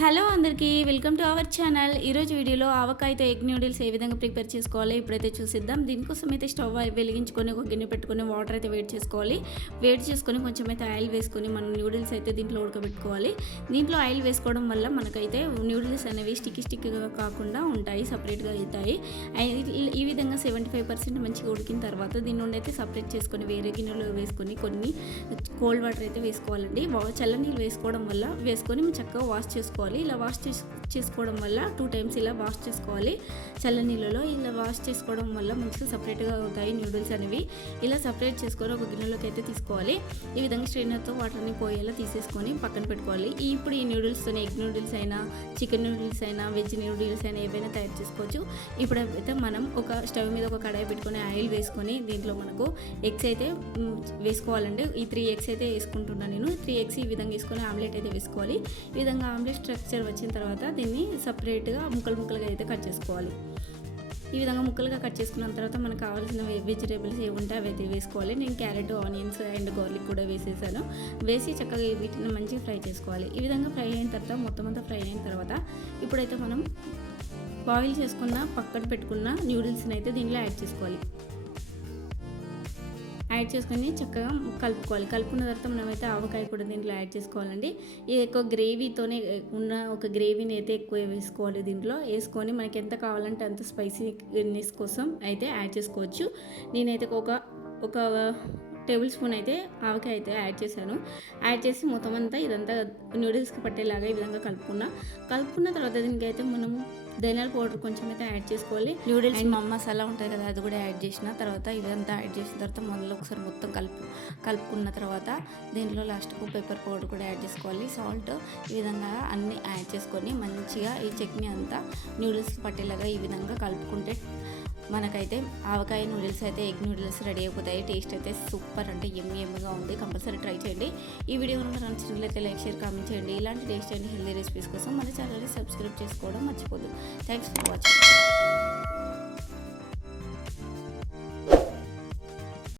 Hello అందరికీ welcome to our channel. ఈరోజు వీడియోలో ఆవకాయతో ఎగ్ నూడిల్స్ ఏ విధంగా ప్రిపేర్ చేసుకోవాలి ఇప్పుడైతే చూసిద్దాం. దీనికోసం అయితే స్టవ్ వెలిగించుకొని ఒక గిన్నె పెట్టుకొని వాటర్ అయితే వేడి చేసుకోవాలి. వేడి చేసుకొని కొంచెం అయితే ఆయిల్ వేసుకొని మనం నూడిల్స్ అయితే దీంట్లో ఉడకబెట్టుకోవాలి. దీంట్లో ఆయిల్ వేసుకోవడం వల్ల మనకైతే నూడిల్స్ అనేవి స్టిక్గా కాకుండా ఉంటాయి, సపరేట్గా అవుతాయి. ఈ విధంగా 75% మంచిగా ఉడికిన తర్వాత దీని నుండి అయితే సపరేట్ చేసుకొని వేరే గిన్నెలో వేసుకొని కొన్ని కోల్డ్ వాటర్ అయితే వేసుకోవాలండి. చల్లనీళ్ళు వేసుకోవడం వల్ల వేసుకొని చక్కగా వాష్ చేసుకోవాలి. ఇలా వాష్ చేసుకోవడం వల్ల 2 times ఇలా వాష్ చేసుకోవాలి. చల్లనీళ్ళలో ఇలా వాష్ చేసుకోవడం వల్ల మంచిగా సపరేట్గా అవుతాయి నూడిల్స్ అనేవి. ఇలా సపరేట్ చేసుకొని ఒక గిన్నెలోకి అయితే తీసుకోవాలి. ఈ విధంగా స్ట్రైనర్తో వాటర్ని పోయేలా తీసేసుకొని పక్కన పెట్టుకోవాలి. ఇప్పుడు ఈ నూడిల్స్తో ఎగ్ నూడిల్స్ అయినా, చికెన్ నూడిల్స్ అయినా, వెజ్ నూడిల్స్ అయినా ఏవైనా తయారు చేసుకోవచ్చు. ఇప్పుడైతే మనం ఒక స్టవ్ మీద ఒక కడాయి పెట్టుకొని ఆయిల్ వేసుకొని దీంట్లో మనకు ఎగ్స్ అయితే వేసుకోవాలండి. ఈ 3 eggs అయితే వేసుకుంటున్నాను నేను. 3 eggs ఈ విధంగా వేసుకొని ఆమ్లెట్ అయితే వేసుకోవాలి. ఈ విధంగా ఆమ్లెట్ స్ట్రక్చర్ వచ్చిన తర్వాత దీన్ని సపరేట్గా ముక్కలుగా అయితే కట్ చేసుకోవాలి. ఈ విధంగా ముక్కలుగా కట్ చేసుకున్న తర్వాత మనకు కావాల్సిన వెజిటేబుల్స్ ఏవి ఉంటే అవి అయితే వేసుకోవాలి. నేను క్యారెట్, ఆనియన్స్ అండ్ గార్లిక్ కూడా వేసేసాను. వేసి చక్కగా వీటిని మంచిగా ఫ్రై చేసుకోవాలి. ఈ విధంగా ఫ్రై అయిన తర్వాత మొత్తం అంతా ఫ్రై అయిన తర్వాత ఇప్పుడైతే మనం బాయిల్ చేసుకున్న పక్కన పెట్టుకున్న నూడిల్స్ని అయితే దీంట్లో యాడ్ చేసుకోవాలి. యాడ్ చేసుకొని చక్కగా కలుపుకోవాలి. కలుపుకున్న తర్వాత మనమైతే ఆవకాయ కూడా దీంట్లో యాడ్ చేసుకోవాలండి. ఇది ఎక్కువ గ్రేవీతోనే ఉన్న ఒక గ్రేవీని అయితే ఎక్కువ వేసుకోవాలి. దీంట్లో వేసుకొని మనకి ఎంత కావాలంటే అంత స్పైసీనెస్ కోసం అయితే యాడ్ చేసుకోవచ్చు. నేనైతే ఒక టేబుల్ స్పూన్ అయితే ఆవకాయ అయితే యాడ్ చేశాను. యాడ్ చేసి మొత్తం అంతా ఇదంతా నూడిల్స్కి పట్టేలాగా ఈ విధంగా కలుపుకున్న తర్వాత దీనికైతే మనము ధనియాల పౌడర్ కొంచెం అయితే యాడ్ చేసుకోవాలి. నూడిల్స్ మసాలా ఉంటుంది కదా, అది కూడా యాడ్ చేసిన తర్వాత ఇదంతా యాడ్ చేసిన తర్వాత మొదలు ఒకసారి మొత్తం కలుపుకున్న తర్వాత దీంట్లో లాస్ట్కు పెప్పర్ పౌడర్ కూడా యాడ్ చేసుకోవాలి. సాల్ట్ ఈ విధంగా అన్నీ యాడ్ చేసుకొని మంచిగా ఈ చట్నీ అంతా నూడిల్స్కి పట్టేలాగా ఈ విధంగా కలుపుకుంటే మనకైతే ఆవకాయ నూడిల్స్ అయితే ఎగ్ నూడిల్స్ రెడీ అయిపోతాయి. టేస్ట్ అయితే సూపర్ అంటే ఎమ్మిగా ఉంది. కంపల్సరీ ట్రై చేయండి. ఈ వీడియో కనుక నచ్చినట్లయితే లైక్, షేర్, కామెంట్ చేయండి. ఇలాంటి టేస్ట్ అండ్ హెల్దీ రెసిపీస్ కోసం మన ఛానల్ని సబ్స్క్రైబ్ చేసుకోవడం మర్చిపోదు. Thanks for watching.